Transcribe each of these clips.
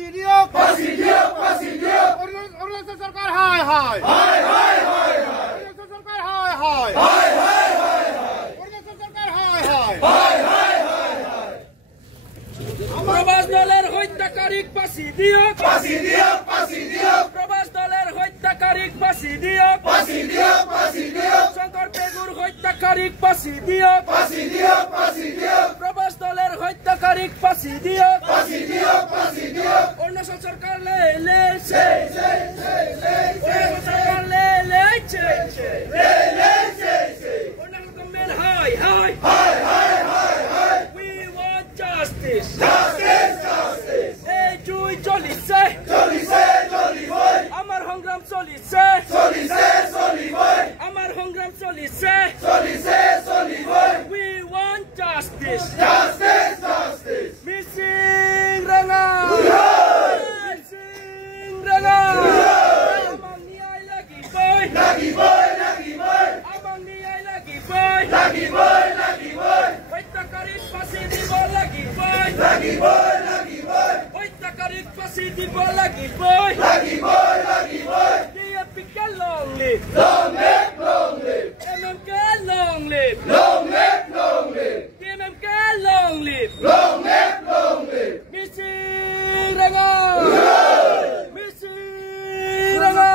ফাঁসি দিয়ক ফাঁসি দিয়ক ফাঁসি দিয়ক অৰুণাচল চৰকাৰ হায় হায় হায় হায় হায় অৰুণাচল চৰকাৰ হায় হায় হায় হায় হায় অৰুণাচল চৰকাৰ হায় হায় হায় হায় হায় প্রবাস দলের হত্যাকারীক ফাঁসি দিয়ক ফাঁসি দিয়ক ফাঁসি দিয়ক প্রবাস দলের হত্যাকারীক ফাঁসি দিয়ক ফাঁসি দিয়ক ফাঁসি দিয়ক শঙ্কর পেগুর হত্যাকারীক ফাঁসি দিয়ক ফাঁসি দিয়ক ফাঁসি দিয়ক প্রবাস দলের হত্যাকারীক ফাঁসি দিয়ক ফাঁসি দিয়ক ফাঁসি দিয়ক অরুণাচল সরকার লেছে অরুণাচল সরকার লেছে অরুণাচল গভর্নমেন্ট হাই হাই হায় হায় হায় হায় we want justice justice justice এই জুই চলিছে চলিছে চলিবই আমার সংগ্রাম চলিছে চলিছে চলিবই আমার সংগ্রাম চলিছে চলিছে চলিবই we want justice justice justice missing রাঙা মিসিং রাঙা আমার ন্যায় লাগিবই লাগিবই লাগিবই আমার ন্যায় লাগিবই লাগিবই লাগিবই হত্যাকারীর ফাঁসি দিব লাগিবই লাগিবই লাগিবই হত্যাকারীর ফাঁসি দিব লাগিবই লাগিবই লাগিবই ডিএপি কে long live long live long live MMK long live long live long live DMK long live long live long live Mising রাঙা মিসিং রাঙা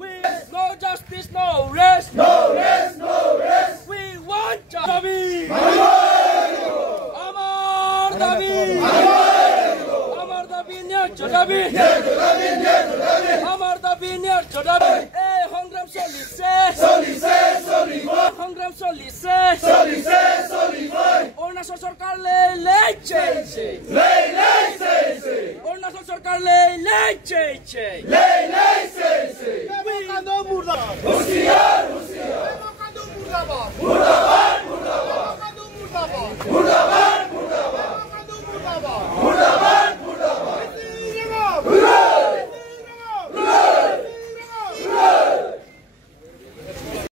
we no justice no rest no rest no rest we want দাবি আমার দাবি আমার দাবি ন্যায্য দাবি আমার দাবি ন্যায্য দাবি এই সংগ্রাম চলিছে চলিছে চলিবই সংগ্রাম চলিছে চলিছে চলিবই অৰুণাচল সৰকাৰ লেছে lei lei sei sei Arunachal সৰকাৰ লেছে lei lei sei sei কান্দো মুৰ্দাবাদ হুঁশিয়াৰ হুঁশিয়াৰ কান্দো মুৰ্দাবাদ মুৰ্দাবাদ